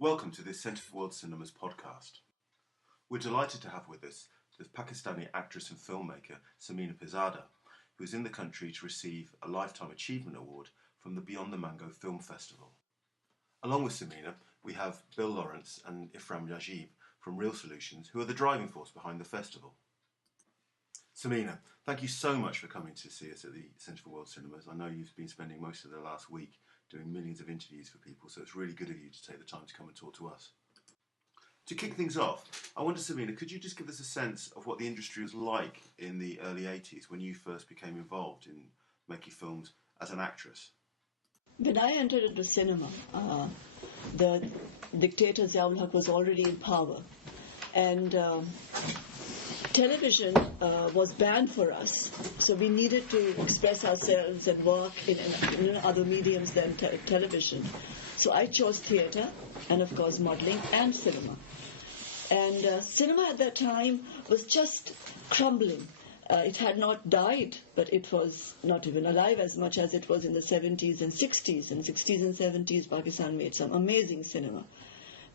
Welcome to this Centre for World Cinema's podcast. We're delighted to have with us the Pakistani actress and filmmaker Samina Peerzada, who is in the country to receive a Lifetime Achievement Award from the Beyond the Mango Film Festival. Along with Samina, we have Bill Lawrence and Ifram Najib from Real Solutions, who are the driving force behind the festival. Samina, thank you so much for coming to see us at the Centre for World Cinemas. I know you've been spending most of the last week doing millions of interviews for people, so it's really good of you to take the time to come and talk to us. To kick things off, I wonder, Samina, could you just give us a sense of what the industry was like in the early 80s when you first became involved in making films as an actress? When I entered into cinema, the dictator Ziaul Haq was already in power, and television was banned for us, so we needed to express ourselves and work in other mediums than television. So I chose theatre and, of course, modelling and cinema. And cinema at that time was just crumbling. It had not died, but it was not even alive as much as it was in the 70s and 60s. In the 60s and 70s, Pakistan made some amazing cinema.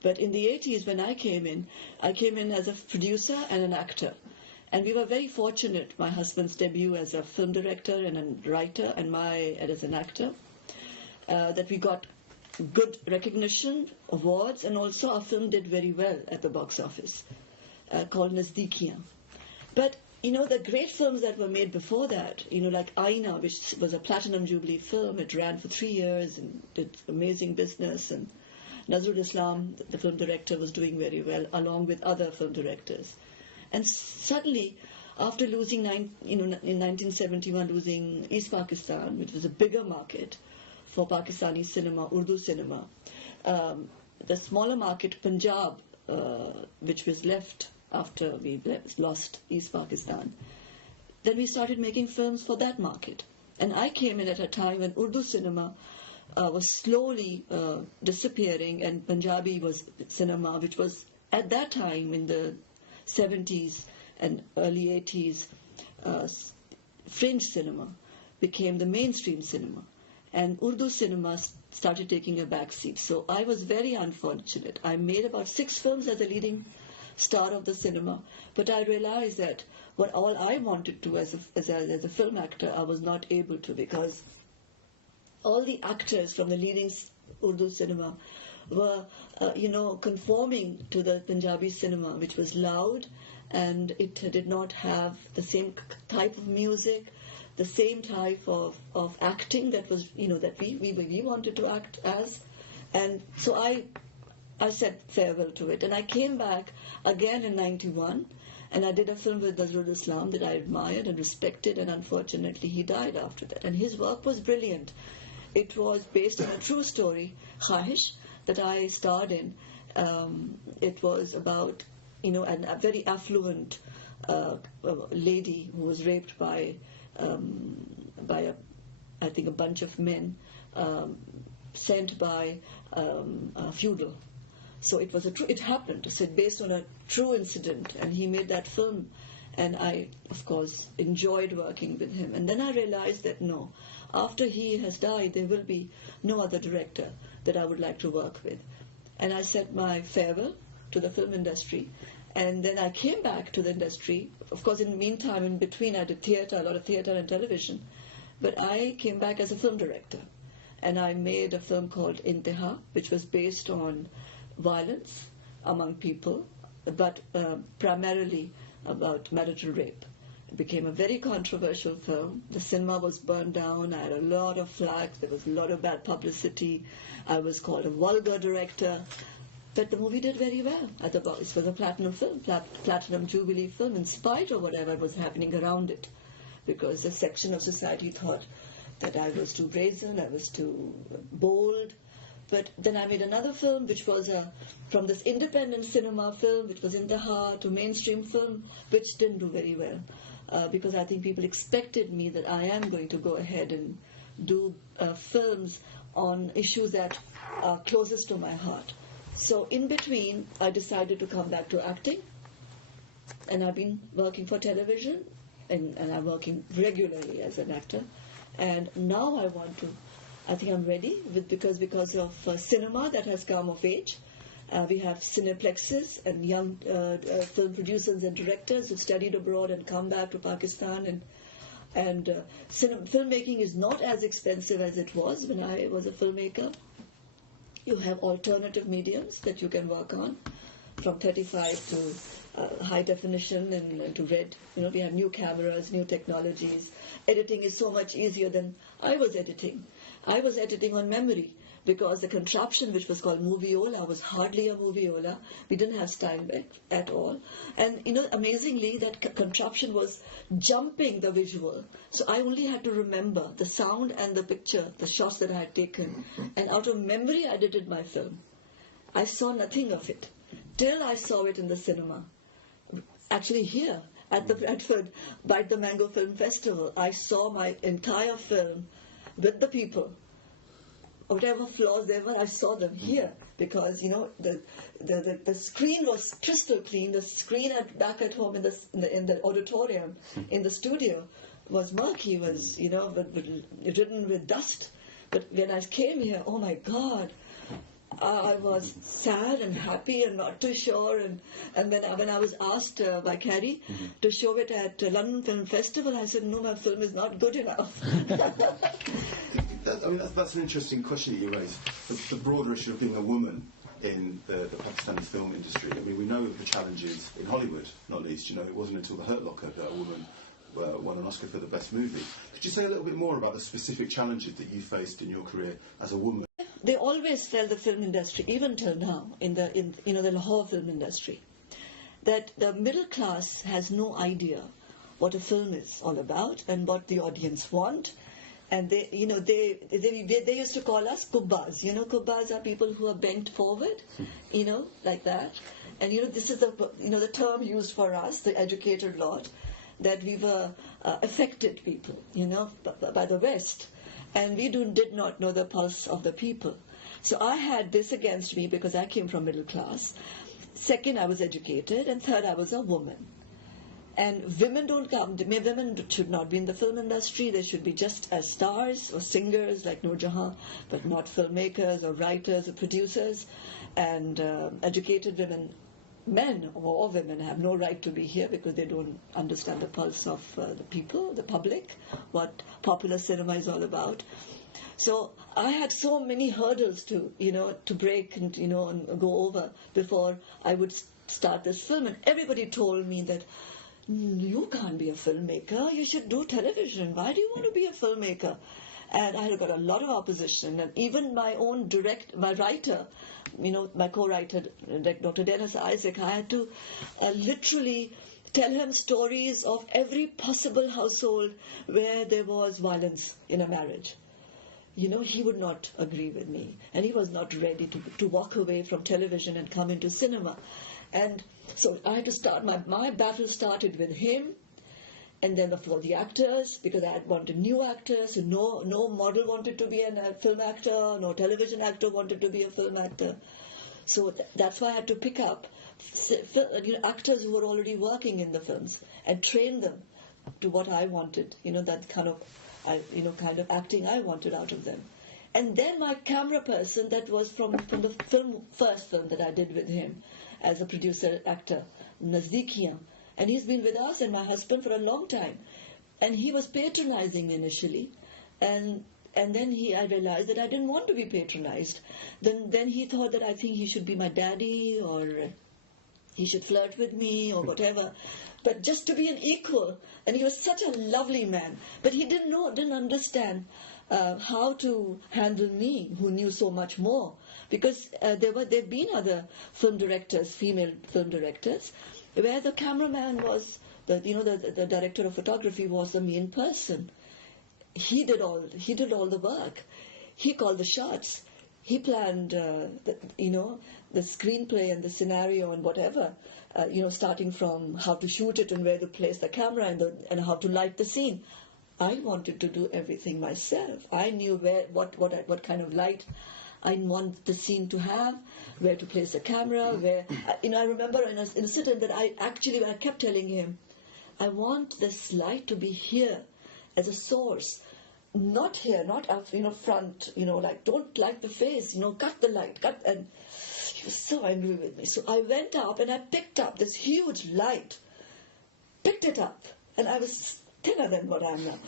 But in the 80s, when I came in as a producer and an actor. And we were very fortunate, my husband's debut as a film director and a writer, and as an actor, that we got good recognition, awards, and also our film did very well at the box office, called Nazdikiyan. But, the great films that were made before that, like Aina, which was a Platinum Jubilee film, it ran for 3 years and did amazing business, and Nazrul Islam, the film director, was doing very well, along with other film directors. And suddenly, after losing, in 1971, losing East Pakistan, which was a bigger market for Pakistani cinema, Urdu cinema, the smaller market, Punjab, which was left after we lost East Pakistan, then we started making films for that market. And I came in at a time when Urdu cinema was slowly disappearing, and Punjabi was cinema, which was at that time in the 70s and early 80s, fringe cinema became the mainstream cinema, and Urdu cinema started taking a back seat. So I was very unfortunate. I made about 6 films as a leading star of the cinema, but I realized that what all I wanted to as a film actor, I was not able to, because all the actors from the leading Urdu cinema were, conforming to the Punjabi cinema, which was loud, and it did not have the same type of music, the same type of acting that was, that we wanted to act as. And so I said farewell to it. And I came back again in 91, and I did a film with Nazrul Islam that I admired and respected, and unfortunately he died after that. And his work was brilliant. It was based on a true story, Khahish, that I starred in. It was about, a very affluent lady who was raped by a bunch of men sent by a feudal. So it was it happened. So it's based on a true incident, and he made that film, and I, of course, enjoyed working with him. And then I realized that no, after he has died, there will be no other director that I would like to work with. And I said my farewell to the film industry, and then I came back to the industry. Of course, in the meantime, in between, I did theatre, a lot of theatre and television, but I came back as a film director, and I made a film called Intiha, which was based on violence among people, but primarily about marital rape. It became a very controversial film. The cinema was burned down. I had a lot of flack. There was a lot of bad publicity. I was called a vulgar director. But the movie did very well. It was a platinum film, platinum jubilee film, in spite of whatever was happening around it. Because a section of society thought that I was too brazen, I was too bold. But then I made another film, which was from this independent cinema film, which was Intaha, to mainstream film, which didn't do very well. Because I think people expected me that I am going to go ahead and do films on issues that are closest to my heart. So in between, I decided to come back to acting, and I've been working for television, and I'm working regularly as an actor. And now I think I'm ready, because of cinema that has come of age, We have cineplexes and young film producers and directors who studied abroad and come back to Pakistan. And filmmaking is not as expensive as it was when I was a filmmaker. You have alternative mediums that you can work on, from 35 to high definition and to red. We have new cameras, new technologies. Editing is so much easier than I was editing. I was editing on memory, because the contraption, which was called moviola, was hardly a moviola. We didn't have Steinbeck at all. And, amazingly, that contraption was jumping the visual. So I only had to remember the sound and the picture, the shots that I had taken. And out of memory, I edited my film. I saw nothing of it till I saw it in the cinema. Actually, here at the Bradford Bite the Mango Film Festival, I saw my entire film with the people. Whatever flaws there were, I saw them here, because the screen was crystal clean. The screen back at home in the auditorium, in the studio, was murky, was ridden with dust. But when I came here, oh my God, I was sad and happy and not too sure. And when I was asked by Carrie to show it at London Film Festival, I said, no, my film is not good enough. That's an interesting question that you raised. The broader issue of being a woman in the Pakistani film industry. I mean, we know the challenges in Hollywood, not least. It wasn't until The Hurt Locker that a woman won an Oscar for the best movie. Could you say a little bit more about the specific challenges that you faced in your career as a woman? They always tell the film industry, even till now, in the Lahore film industry, that the middle class has no idea what a film is all about and what the audience want. And they used to call us kubbas. Kubbas are people who are bent forward, like that. And this is the term used for us, the educated lot, that we were affected people, by the West, and we did not know the pulse of the people. So I had this against me because I came from middle class. Second, I was educated, and third, I was a woman. And women don't come. Women should not be in the film industry. They should be just as stars or singers like Noor Jahan, but not filmmakers or writers or producers. And educated women, men or women, have no right to be here because they don't understand the pulse of the people, the public, what popular cinema is all about. So I had so many hurdles to break and and go over before I would start this film. And everybody told me that, you can't be a filmmaker, you should do television. Why do you want to be a filmmaker? And I got a lot of opposition, and even my own my writer, my co-writer, Dr. Dennis Isaac, I had to literally tell him stories of every possible household where there was violence in a marriage. He would not agree with me, and he was not ready to walk away from television and come into cinema. And so I had to start, my battle started with him, and then before the actors, because I had wanted new actors. So no model wanted to be a film actor, no television actor wanted to be a film actor. So that's why I had to pick up actors who were already working in the films and train them to what I wanted, that kind of acting I wanted out of them. And then my camera person, that was from the first film that I did with him as a producer actor, Nazdikiyan. And he's been with us and my husband for a long time. And he was patronizing me initially. And then I realized that I didn't want to be patronized. Then he thought that I think he should be my daddy, or he should flirt with me or whatever. But just to be an equal. And he was such a lovely man. But he didn't understand how to handle me, who knew so much more. Because there've been other film directors, female film directors, where the cameraman was, the director of photography was the main person. He did all the work. He called the shots. He planned, the screenplay and the scenario and whatever. Starting from how to shoot it and where to place the camera and how to light the scene. I wanted to do everything myself. I knew what kind of light I want the scene to have, where to place the camera, where I remember in an incident that I kept telling him, I want this light to be here as a source, not here, not up, front, like don't light the face, cut the light, and She was so angry with me. So I went up and I picked up this huge light. Picked it up. And I was thinner than what I am now.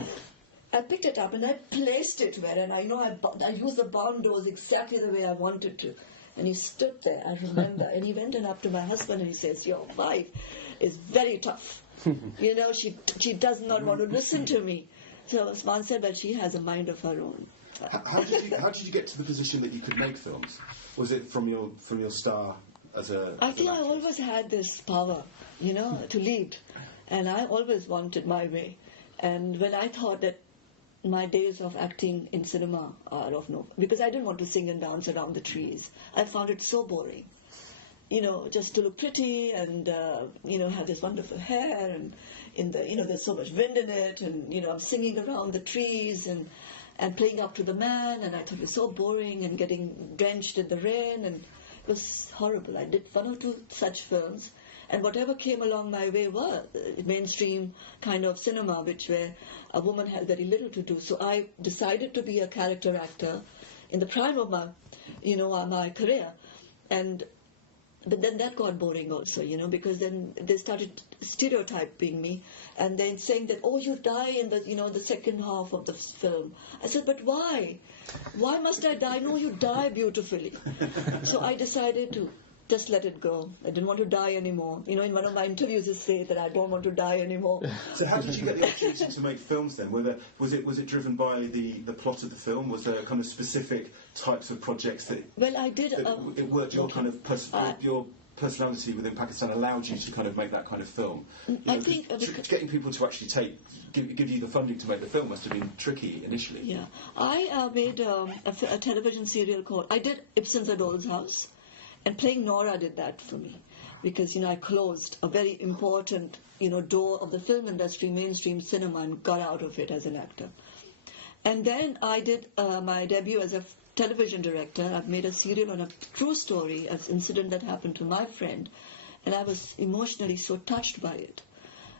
I picked it up and I placed it where, and I used the barn doors exactly the way I wanted to. And he stood there, I remember, and he went up to my husband and he says, "Your wife is very tough. You know, she does not want to listen to me." So Osman said, "But she has a mind of her own." How did you get to the position that you could make films? Was it from your star as a? I think I always had this power, you know, to lead, and I always wanted my way. And when I thought that my days of acting in cinema are of no, because I didn't want to sing and dance around the trees. I found it so boring, you know, just to look pretty and you know, have this wonderful hair, and there's so much wind in it, and I'm singing around the trees and playing up to the man, and I thought it was so boring and getting drenched in the rain, and it was horrible. I did 1 or 2 such films, and whatever came along my way were mainstream kind of cinema, where a woman had very little to do. So I decided to be a character actor in the prime of my, my career, but then that got boring also, because then they started stereotyping me, and then saying that, "Oh, you die in the second half of the film." I said, "But why? Why must I die?" "No, you die beautifully." So I decided to just let it go. I didn't want to die anymore. In one of my interviews, I say that I don't want to die anymore. So how did you get the opportunity to make films then? Was it driven by the plot of the film? Was there kind of specific types of projects that? Well, I did. It worked. Your kind of your personality within Pakistan allowed you to kind of make that kind of film. I think getting people to actually give you the funding to make the film must have been tricky initially. Yeah, I made a television serial called. I did Ibsen's A Doll's House. And playing Nora did that for me, because I closed a very important door of the film industry, mainstream cinema, and got out of it as an actor. And then I did my debut as a television director. I've made a serial on a true story, an incident that happened to my friend, and I was emotionally so touched by it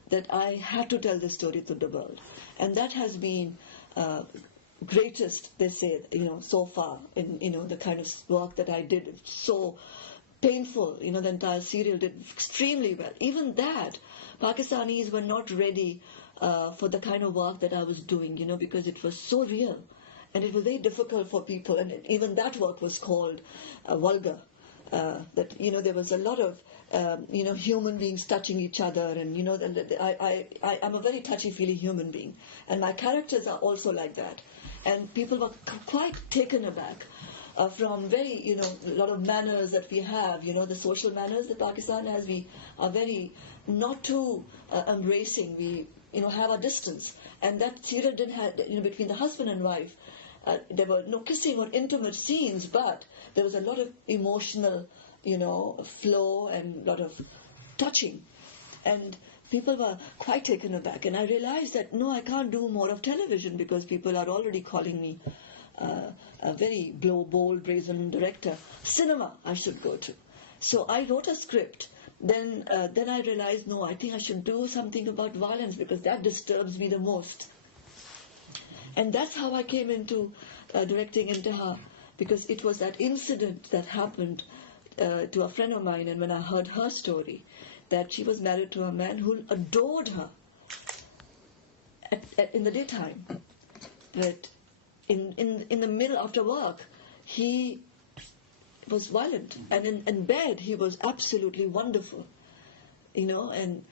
that I had to tell this story to the world. And that has been greatest, they say, so far in the kind of work that I did. It's so painful, the entire serial did extremely well. Even that, Pakistanis were not ready for the kind of work that I was doing, because it was so real, and it was very difficult for people, and even that work was called vulgar. That there was a lot of human beings touching each other, and I'm a very touchy-feely human being, and my characters are also like that. And people were quite taken aback from very, a lot of manners that we have, the social manners that Pakistan has. We are very not too embracing. We, have a distance. And that serial didn't have, between the husband and wife, there were no kissing or intimate scenes, but there was a lot of emotional, flow and a lot of touching. And people were quite taken aback, and I realized that, no, I can't do more of television, because people are already calling me a very bold, brazen director. Cinema I should go to. So I wrote a script. Then I realized, no, I think I should do something about violence, because that disturbs me the most. And that's how I came into directing Intaha, because it was that incident that happened to a friend of mine, and when I heard her story, that she was married to a man who adored her in the daytime. But in the middle, after work, he was violent. And in bed, he was absolutely wonderful. And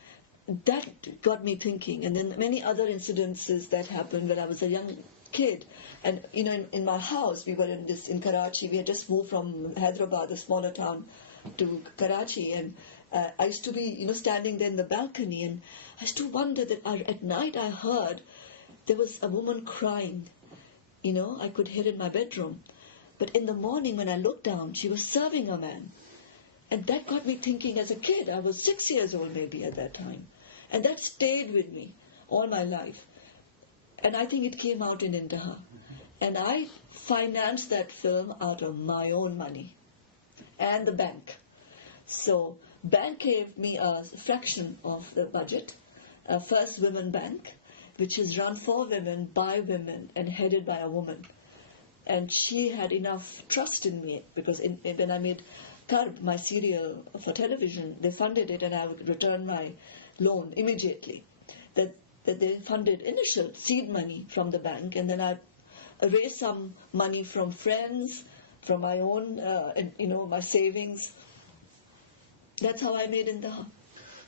that got me thinking. And then many other incidences that happened when I was a young kid. And, in my house, we were in Karachi. We had just moved from Hyderabad, a smaller town, to Karachi. And I used to be, standing there in the balcony, and I used to wonder that at night I heard there was a woman crying. I could hear it in my bedroom. But in the morning when I looked down, she was serving a man. And that got me thinking as a kid. I was 6 years old maybe at that time. And that stayed with me all my life. And I think it came out in Intaha. And I financed that film out of my own money and the bank. So bank gave me a fraction of the budget, a First Women Bank, which is run for women, by women, and headed by a woman. And she had enough trust in me, because when I made Karb, my serial for television, they funded it and I would return my loan immediately. That they funded initial seed money from the bank, and then I raised some money from friends, from my own, my savings. That's how I made Intaha.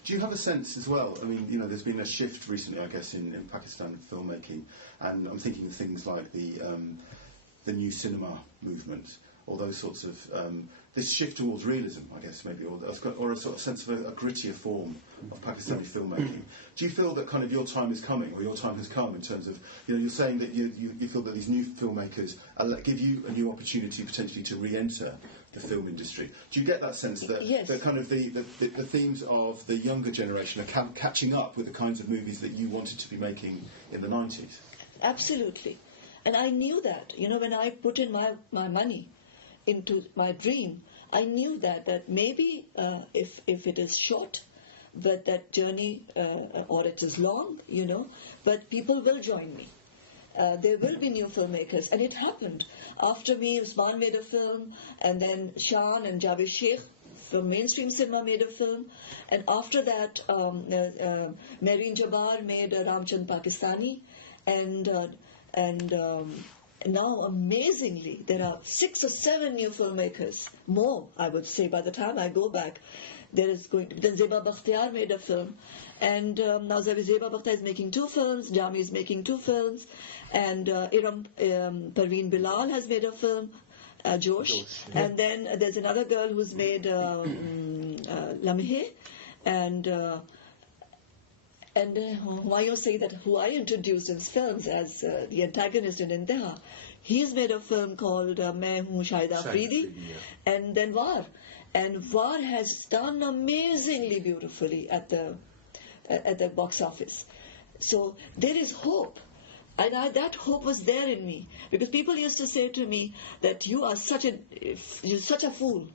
Do you have a sense as well? I mean, there's been a shift recently, I guess, in Pakistan filmmaking, and I'm thinking of things like the new cinema movement, or those sorts of this shift towards realism, I guess, maybe, or a sort of sense of a grittier form of Pakistani filmmaking. Do you feel that kind of your time is coming, or your time has come, in terms of, you're saying that you feel that these new filmmakers give you a new opportunity potentially to re-enter the film industry? Do you get that sense that, yes, that kind of the themes of the younger generation are catching up with the kinds of movies that you wanted to be making in the 90s? Absolutely. And I knew that, when I put in my money into my dream, I knew that maybe if it is short, but that journey, or it is long, but people will join me. There will be new filmmakers, and it happened. After me, Usman made a film, and then Shan and Javed Sheikh from mainstream cinema made a film, and after that, Mehreen Jabbar made Ramchand Pakistani, and now, amazingly, there are 6 or 7 new filmmakers, more, I would say, by the time I go back. There is going to be, then Zeba Bakhtiar made a film, and now Zeba Bakhtiar is making 2 films, Jami is making 2 films, and Parveen Bilal has made a film, Josh, and then there's another girl who's made Lamhe, and Humayun Saeed, who I introduced in films as the antagonist in Intaha, he's made a film called Main Hoon Shahid Afridi, and then War. And War has done amazingly beautifully at the box office. So there is hope. And that hope was there in me. Because people used to say to me that you're such a fool,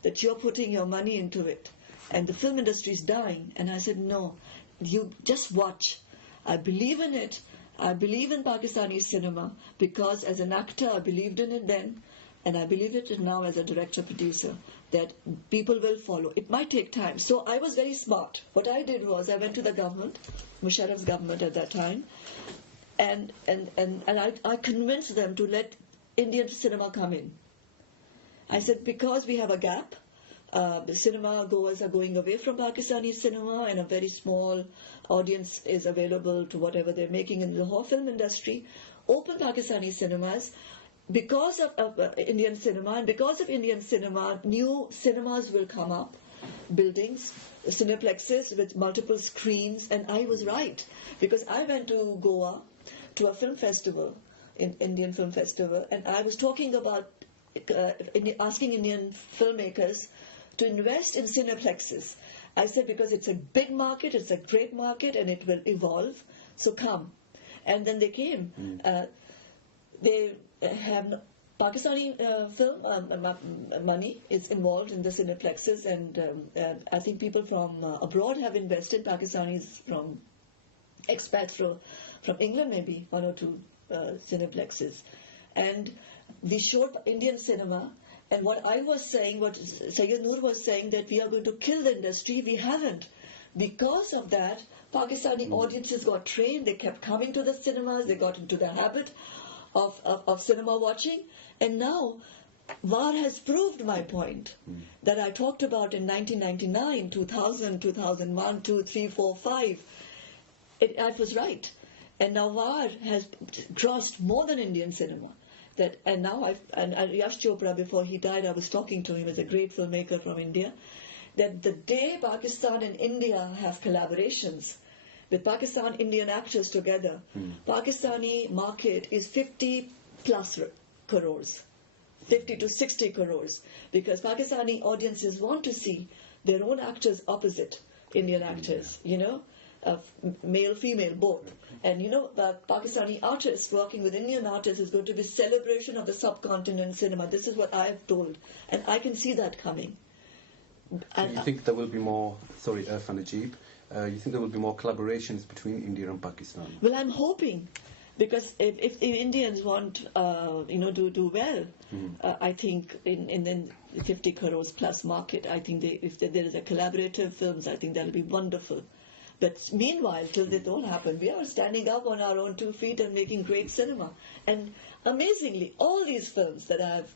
that you're putting your money into it. And the film industry is dying. And I said, no. You just watch. I believe in it. I believe in Pakistani cinema because as an actor I believed in it then, and I believe it now as a director-producer, that people will follow. It might take time. So I was very smart. What I did was I went to the government, Musharraf's government at that time, and I convinced them to let Indian cinema come in. I said, because we have a gap, the cinema goers are going away from Pakistani cinema, and a very small audience is available to whatever they're making in the whole film industry. Open Pakistani cinemas. Because of Indian cinema, and because of Indian cinema, new cinemas will come up, buildings, cineplexes with multiple screens, and I was right. Because I went to Goa to a film festival, Indian film festival, and I was talking about asking Indian filmmakers to invest in cineplexes. I said, because it's a big market, it's a great market, and it will evolve, so come. And then they came. They have Pakistani film money is involved in the cineplexes, and I think people from abroad have invested. Pakistanis from expats from England, maybe 1 or 2 cineplexes, and we showed Indian cinema. And what I was saying, what Sayyid Noor was saying, that we are going to kill the industry, we haven't. Because of that, Pakistani audiences got trained, they kept coming to the cinemas, they got into the habit of cinema watching, and now War has proved my point that I talked about in 1999, 2000, 2001, 2, 3, 4, 5. I was right. And now War has crossed more than Indian cinema. And now Yash Chopra, before he died, I was talking to him as a great filmmaker from India, that the day Pakistan and India have collaborations with Pakistan Indian actors together, Pakistani market is 50 plus crores, 50 to 60 crores, because Pakistani audiences want to see their own actors opposite Indian actors, male, female, both. And the Pakistani artists working with Indian artists is going to be celebration of the subcontinent cinema. This is what I've told, and I can see that coming. And you think there will be more, Irfan Ajib, you think there will be more collaborations between India and Pakistan? Well, I'm hoping Because if the Indians want, to do well, I think in the 50 crores plus market, I think if there is a collaborative films, I think that'll be wonderful. But meanwhile, till this all happen, we are standing up on our own 2 feet and making great cinema. And amazingly, all these films that have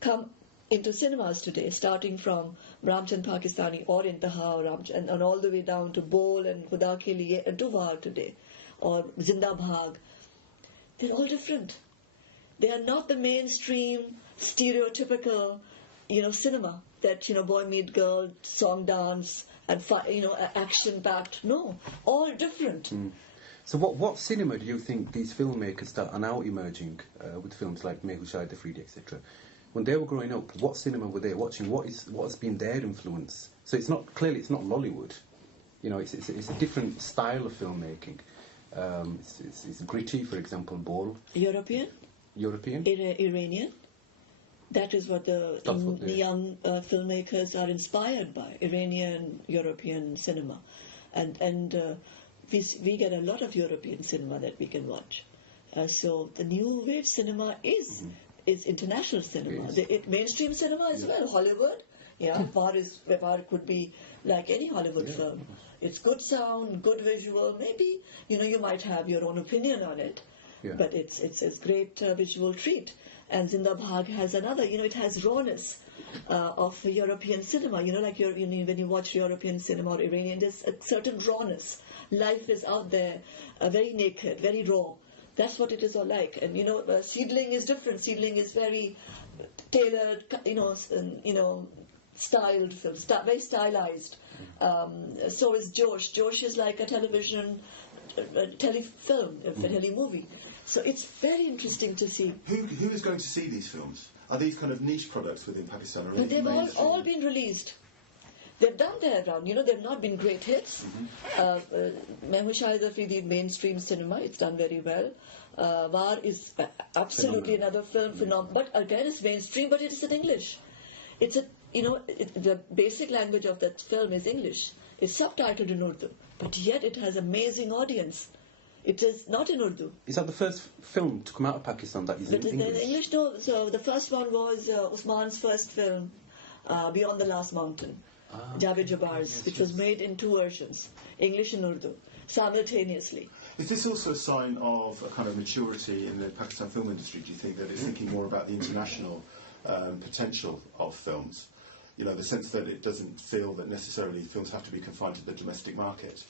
come into cinemas today, starting from Ramchand Pakistani or Intaha, and all the way down to Bol and Khuda Ke Liye and Tuvar today, or Zinda Bhag, they're all different. They are not the mainstream, stereotypical, cinema that, boy meet girl, song dance, and action-packed. No, all different. So what cinema do you think these filmmakers that are now emerging with films like Mehushai, The Freedy, etc., when they were growing up, what cinema were they watching? What has been their influence? So it's not Lollywood. It's a different style of filmmaking. It's gritty, for example, Bol. European. Iranian. That is what the young filmmakers are inspired by, Iranian, European cinema. And we get a lot of European cinema that we can watch. So the new wave cinema is international cinema. Yes. Mainstream cinema as well, Hollywood. Yeah, Var could be like any Hollywood film. It's good sound, good visual. Maybe, you might have your own opinion on it. Yeah. But it's a great visual treat. And Zinda Bhag has another, it has rawness of European cinema. Like when you watch European cinema or Iranian, there's a certain rawness. Life is out there, very naked, very raw. That's what it is all like. And Seedling is different. Seedling is very tailored, styled film, very stylized. So is Josh. Josh is like a television, telefilm, a telemovie. So it's very interesting to see. Who is going to see these films? Are these kind of niche products within Pakistan? Or They've all been released. They've done their round. They've not been great hits. Mehushai the mainstream cinema, it's done very well. Var is absolutely another film phenomenon. But again, it's mainstream, but it is in English. It's the basic language of that film is English. It's subtitled in Urdu, but yet it has amazing audience. It is not in Urdu. Is that the first film to come out of Pakistan that is in English? English, no. So the first one was Usman's first film, Beyond the Last Mountain, Javed Jabbar's, which was made in 2 versions, English and Urdu, simultaneously. Is this also a sign of a kind of maturity in the Pakistan film industry? Do you think that it's thinking more about the international potential of films? The sense that it doesn't feel that necessarily films have to be confined to the domestic market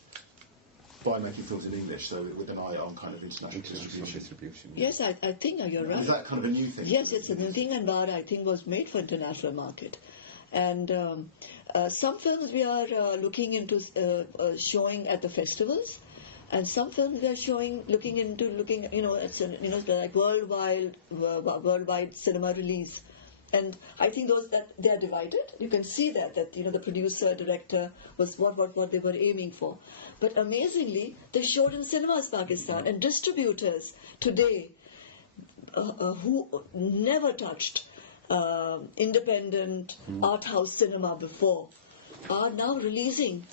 by making films in English, so with an eye on kind of international distribution. Yes, I think you're right. Is that kind of a new thing? Yes, it's a new thing, and Bar, I think, was made for international market. And some films we are looking into showing at the festivals, and some films we are looking into like worldwide cinema release. And I think that they are divided. You can see that the producer, director was what they were aiming for. But amazingly, they showed in cinemas Pakistan, and distributors today who never touched independent art house cinema before are now releasing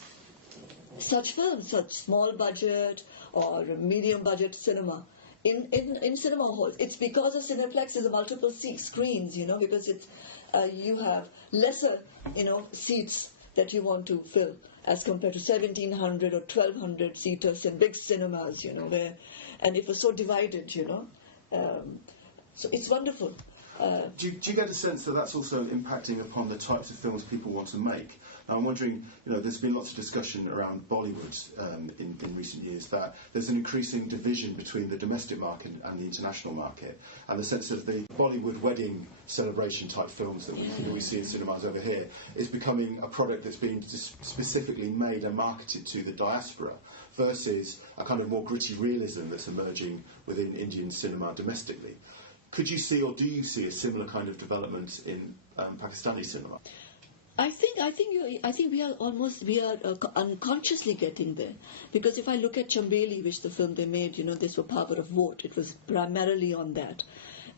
such films, such small budget or medium budget cinema. In cinema halls. It's because of Cineplex is a multiple screens, because it's you have lesser, seats that you want to fill as compared to 1,700 or 1,200 seaters in big cinemas, and it was so divided, so it's wonderful. Do you get a sense that that's also impacting upon the types of films people want to make? Now, I'm wondering, there's been lots of discussion around Bollywood in recent years, that there's an increasing division between the domestic market and the international market, and the sense of the Bollywood wedding celebration type films that we see in cinemas over here is becoming a product that's being specifically made and marketed to the diaspora, versus a kind of more gritty realism that's emerging within Indian cinema domestically. Could you see, or do you see, a similar kind of development in Pakistani cinema? I think we are unconsciously getting there, because if I look at Chambeli, which the film they made, this for Power of Vote, it was primarily on that,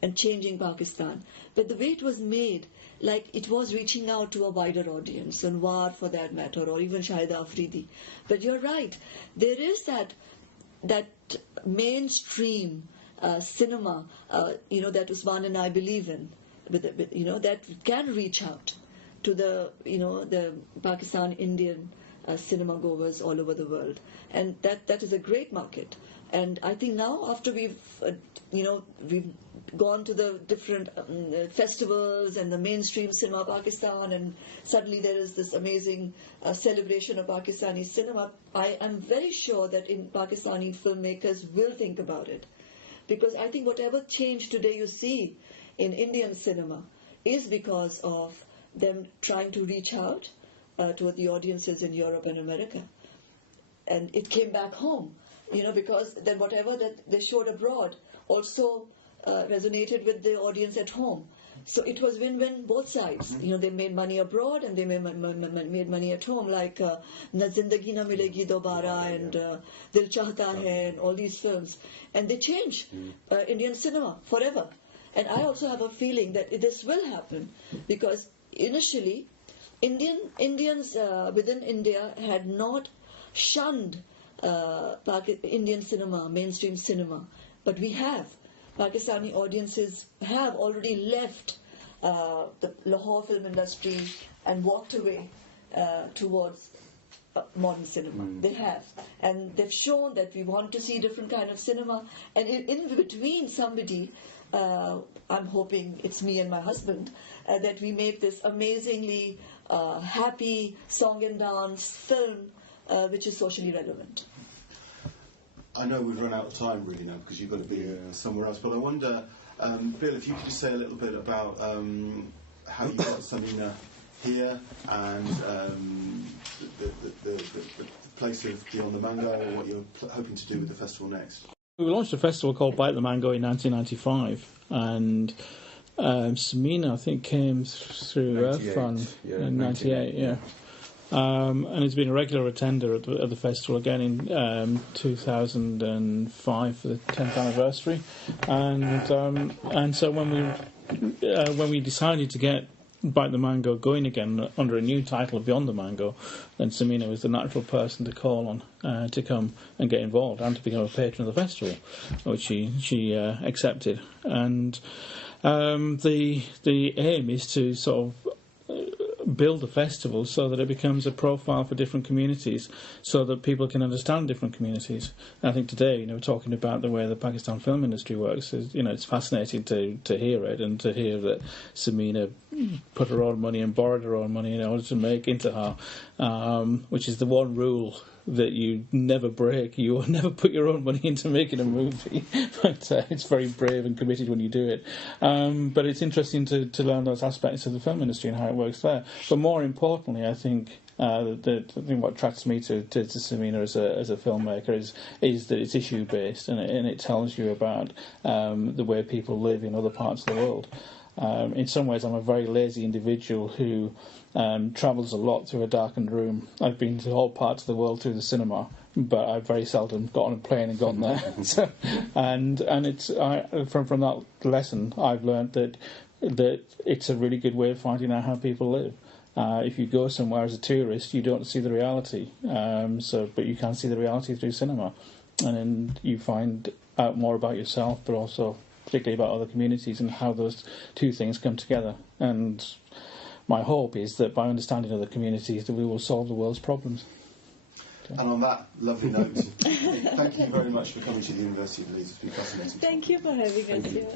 and changing Pakistan. But the way it was made, like it was reaching out to a wider audience, and War for that matter, or even Shahida Afridi. But you're right, there is that mainstream cinema, that Usman and I believe in, that can reach out to the Pakistan Indian cinema goers all over the world, and that is a great market. And I think now, after we've gone to the different festivals and the mainstream cinema Pakistan, and suddenly there is this amazing celebration of Pakistani cinema, I am very sure that Pakistani filmmakers will think about it. Because I think whatever change today you see in Indian cinema is because of them trying to reach out to the audiences in Europe and America. And it came back home, because then whatever that they showed abroad also resonated with the audience at home. So it was win-win both sides. They made money abroad and they made money at home, like Na Zindagi Na Milegi Dobara and Dil Chahta Hai and all these films. And they changed Indian cinema forever. And I also have a feeling that this will happen, because initially Indians within India had not shunned Indian cinema, mainstream cinema, but we have. Pakistani audiences have already left the Lahore film industry and walked away towards modern cinema. They have, and they've shown that we want to see different kind of cinema. And in between, somebody, I'm hoping it's me and my husband, that we make this amazingly happy song and dance film, which is socially relevant. I know we've run out of time really now, because you've got to be somewhere else, but I wonder, Bill, if you could just say a little bit about how you got Samina here, and the place of Beyond the Mango, and what you're hoping to do with the festival next. We launched a festival called Bite the Mango in 1995, and Samina, I think, came through Irfan in 98, yeah. And he's been a regular attender at the festival again in 2005 for the 10th anniversary. And so when we decided to get Bite the Mango going again under a new title of Beyond the Mango, then Samina was the natural person to call on to come and get involved and to become a patron of the festival, which she accepted. And the aim is to sort of build a festival so that it becomes a profile for different communities, so that people can understand different communities. And I think today, we're talking about the way the Pakistan film industry works. It's fascinating to hear it, and to hear that Samina put her own money and borrowed her own money in order to make Intaha, which is the one rule that you never break. You will never put your own money into making a movie, but it's very brave and committed when you do it. But it's interesting to learn those aspects of the film industry and how it works there. But more importantly, I think what attracts me to Samina as a filmmaker is that it's issue based, and it tells you about the way people live in other parts of the world. In some ways, I'm a very lazy individual who travels a lot through a darkened room. I've been to all parts of the world through the cinema, but I've very seldom got on a plane and gone there. and it's from that lesson, I've learned that it's a really good way of finding out how people live. If you go somewhere as a tourist, you don't see the reality, but you can see the reality through cinema, and then you find out more about yourself, but also particularly about other communities and how those two things come together. And my hope is that by understanding other communities, that we will solve the world's problems. And on that lovely note, thank you very much for coming to the University of Leeds. It's been fascinating. Thank you for having us here.